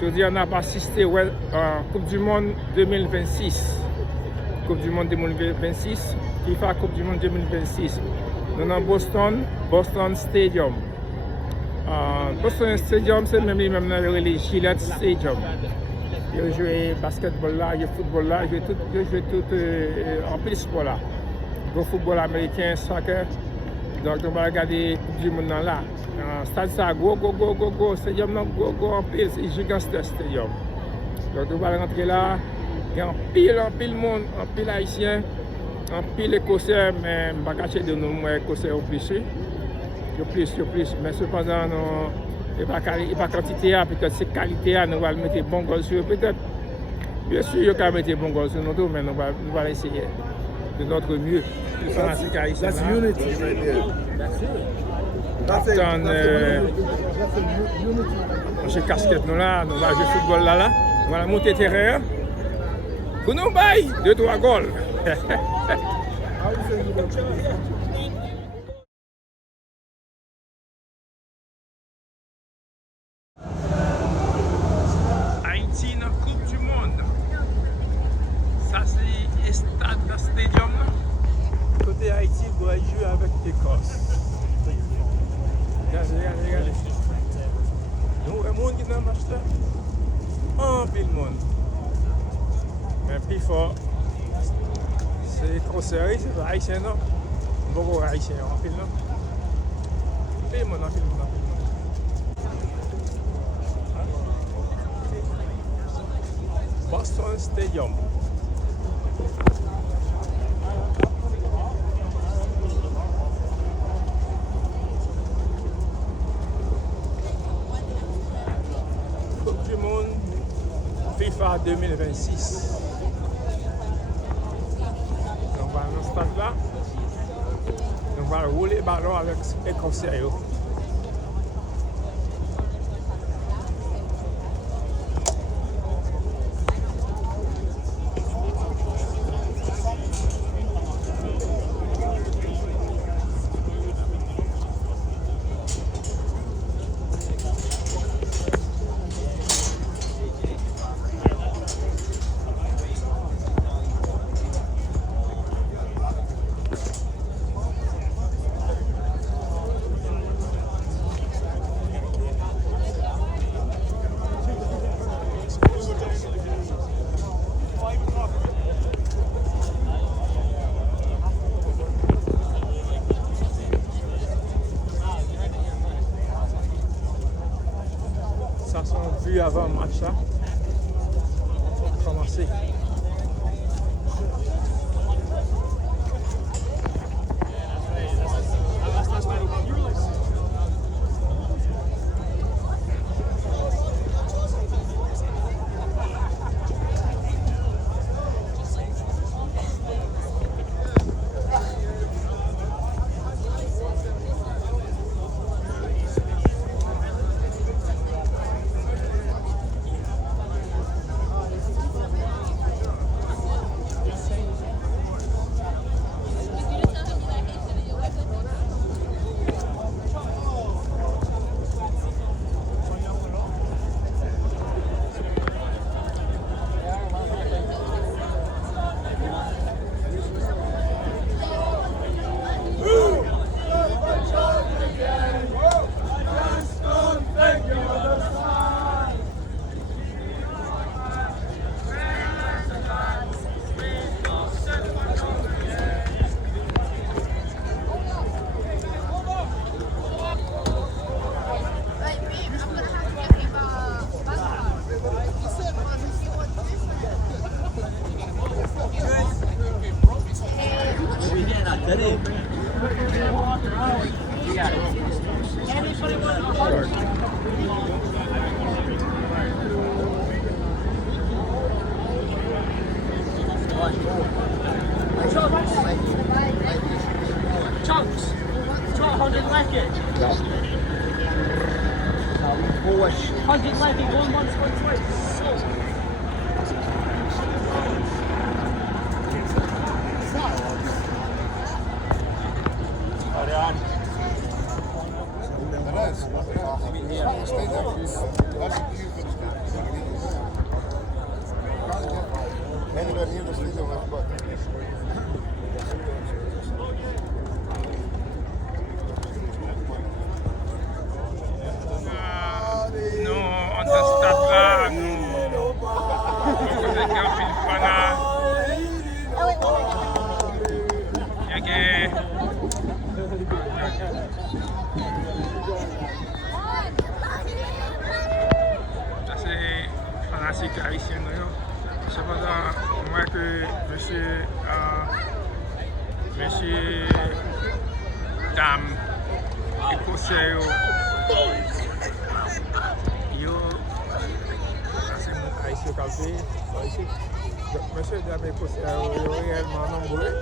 Je dis, on a assisté à Coupe du Monde 2026. Coupe du Monde 2026, FIFA Coupe du Monde 2026. Nous sommes à Boston, Boston Stadium. Boston Stadium, c'est même les Gillette Stadium. Je joue basketball là, je joue football là, je joue tout en plus sport là. Le football américain, soccer. Donc on va regarder la Coupe du Monde là. Stade ça, go, stadium go en pile, c'est gigantesque stadium. Donc on va rentrer là, il y a un pile monde, un pile haïtien, un pile écossais, mais je ne vais pas cacher de nous, moi écossais au plus. Mais cependant, il n'y a pas quantité, peut-être c'est qualité, nous allons mettre bon goal sur peut-être. Bien sûr, il y a mettre bon goal sur nous, mais nous allons essayer de notre mieux. That's unity right there. That's it. J'ai casquette nous là, nous allons jouer football là. Nous allons monter terrain. Pour nous bailler 2-3 goals. Haïti dans la Coupe du Monde. Ça c'est le stade stadium. Côté Haïti pour aller jouer avec l'Écosse. Regardez. Donc le monde qui est dans le match là. Un pile monde. Mais plus fort, c'est trop sérieux, c'est haïtien non? Beaucoup haïtien en pile non? Pile monde en pile. Boston Stadium. Coupe du Monde FIFA 2026. Donc on va dans ce stade là. On va rouler le ballon avec les conseils. Ça sont vues avant le match là. Pour commencer. Chunks. 100 left it. 100 left it. 1 1 1 Stay there. That's a cute. Anybody in the stadium was but. Non, on te stade là, nous. On connaît qu'un film pana. Ok. Ça c'est fanatique haïtien. Cependant, moi que monsieur dame écossais yo ça c'est mon haïtien calvé monsieur dame écossais yo réellement nombreux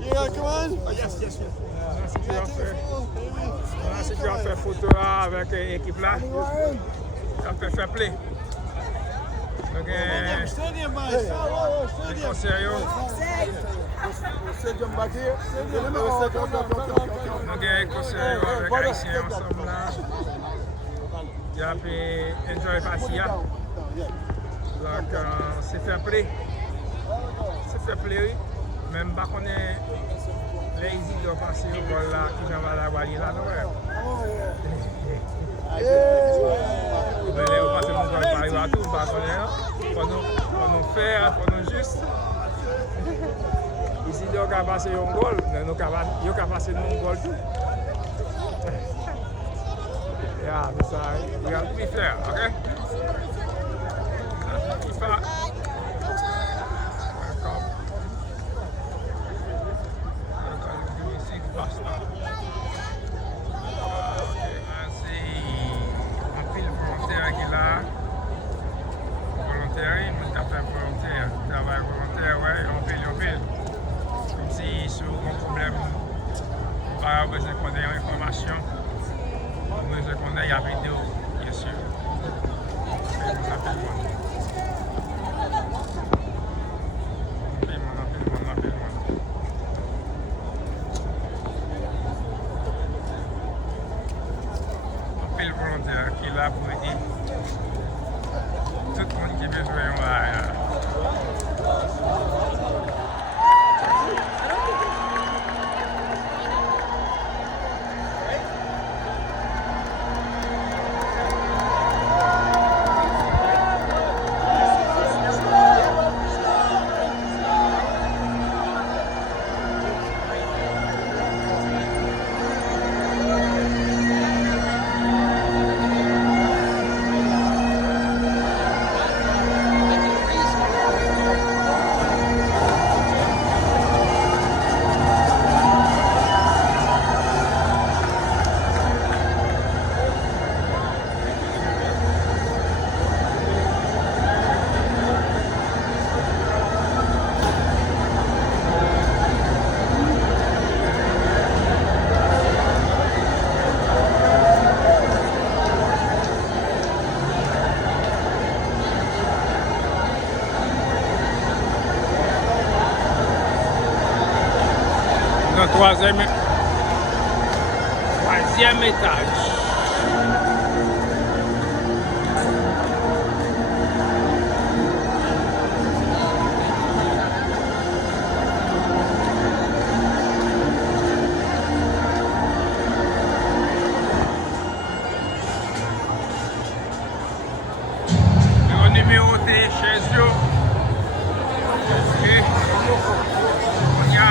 Yeah, come on. Oh, yes. Si tu as fait photo là avec l'équipe là, tu as fait fair play. Donc, les conseils, Stadium back here. donc les conseils avec Haïtiens ensemble là. Il a fait enjoy partie là. Donc, c'est fair play. C'est fair play, oui. Même pas qu'on est les easy de passer au bol là, qui va la voir là, non? Mais on passe mon bol par à tout, pas qu'on est là. Pour nous faire, pour nous juste. Ici, on va passer un goal, mais on va passer un goal tout. Yeah, mais ça, we have to be fair, okay? FIFA. Troisième étage. Le numéroté chez eux. Et on y a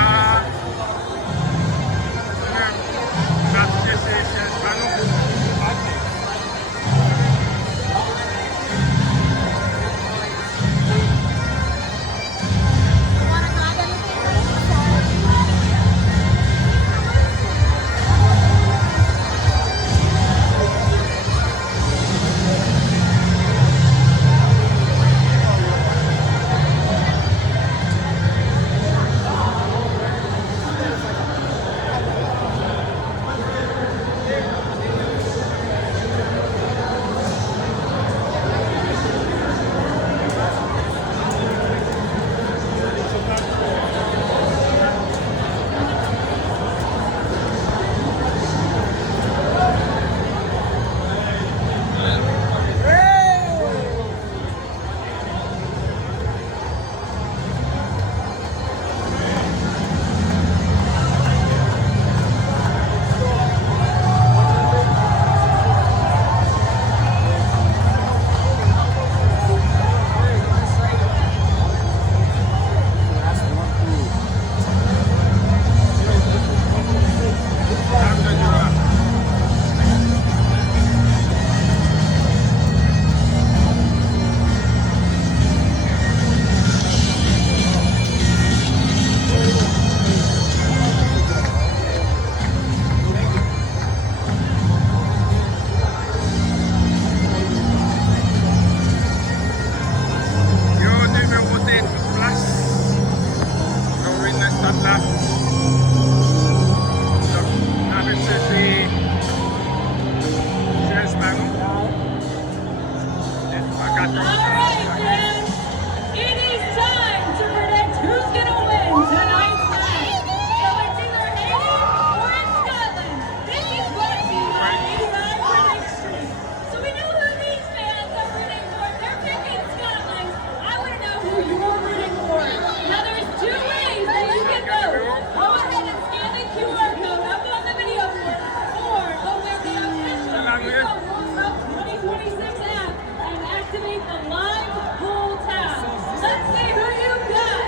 activate the live pool tab. Let's see who you got.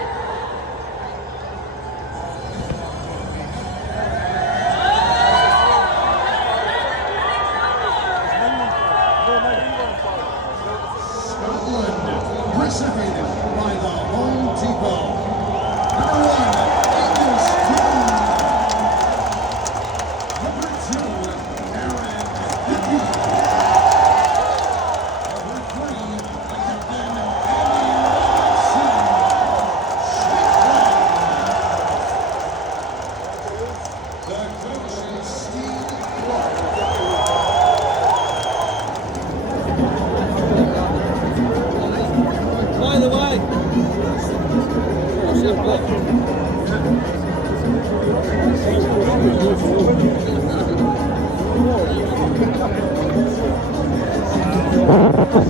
Scotland, preceded by the Home Depot. Number 1, Angus Toon. Number 2, Aaron Hickey. Number 3, Captain Andy Shipman. The coach is Steve Clark. By the way. Thank you.